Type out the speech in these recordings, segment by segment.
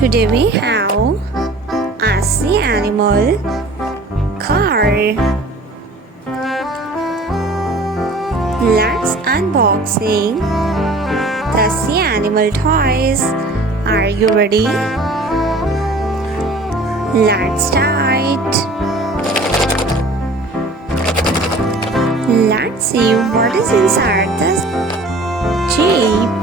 Today we have a sea animal car. Let's unboxing the sea animal toys. Are you ready? Let's start. Let's see what is inside the jeep.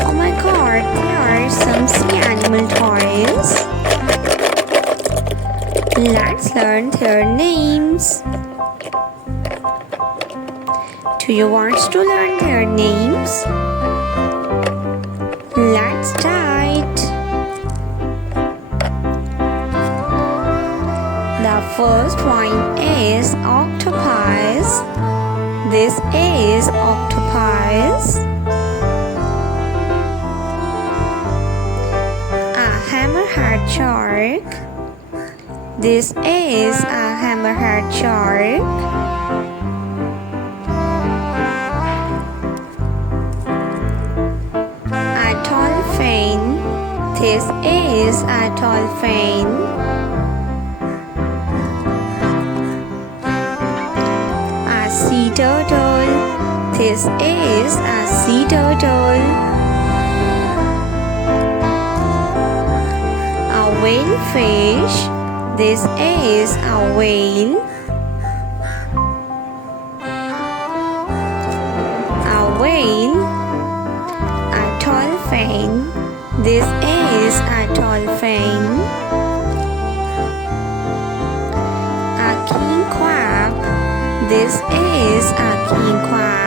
Oh my god, there are some sea animal toys. Let's learn their names. Do you want to learn their names? Let's start. The first one is octopus. This is octopus. A hammerhead shark. This is a hammerhead shark. A dolphin. This is a dolphin. A sea turtle. This is a sea turtle. A whale fish. This is a whale. A whale. A dolphin. This is a dolphin. A king crab. This is a king crab.